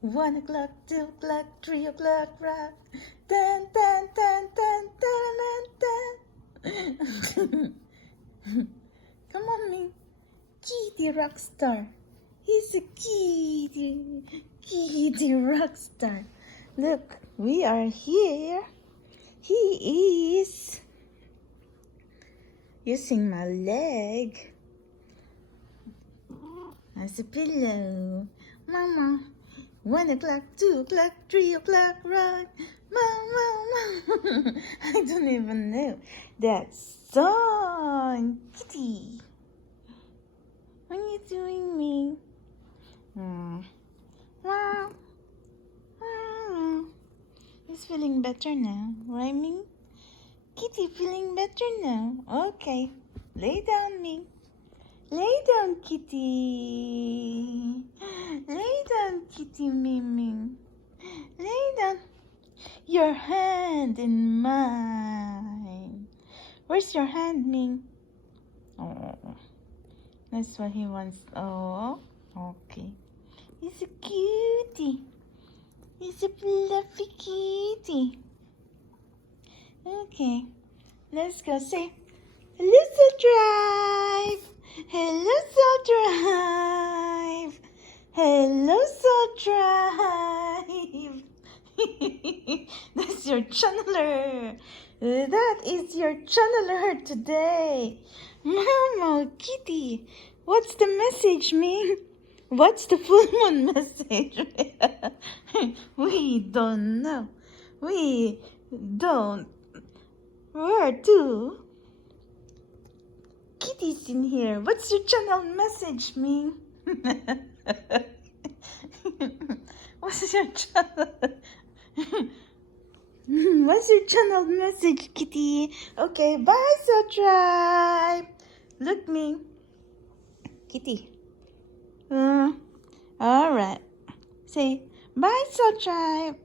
1 o'clock, 2 o'clock, 3 o'clock, rock. Dun, dun, dun, dun, dun, dun, dun. Come on, me. Kitty Rockstar. He's a kitty rockstar. Look, we are here. He is using my leg as a pillow. Mama, 1 o'clock, 2 o'clock, 3 o'clock, rock. Mama. I don't even know that song. Kitty, what are you doing, me? Wow. He's feeling better now, right, me? Kitty feeling better now. Okay, lay down, me. Lay down, kitty. Lay down, kitty, Mimi. Lay down. Your hand in mine. Where's your hand, Ming? Oh, that's what he wants. Oh, okay. He's a cutie. He's a fluffy kitty. Okay, let's go say, hello, Soul Drive. Hello, Soul Drive. Hello, Soul Drive. That's your channeler. That is your channeler today. Mama, Kitty, what's the message, me? What's the full moon message? We don't know. We don't. Where to? Kitty's in here. What's your channel message, me? What's your channel? What's your channel message, Kitty? Okay, bye, Soul Tribe. Look, me. Kitty. All right. Say bye, Soul Tribe.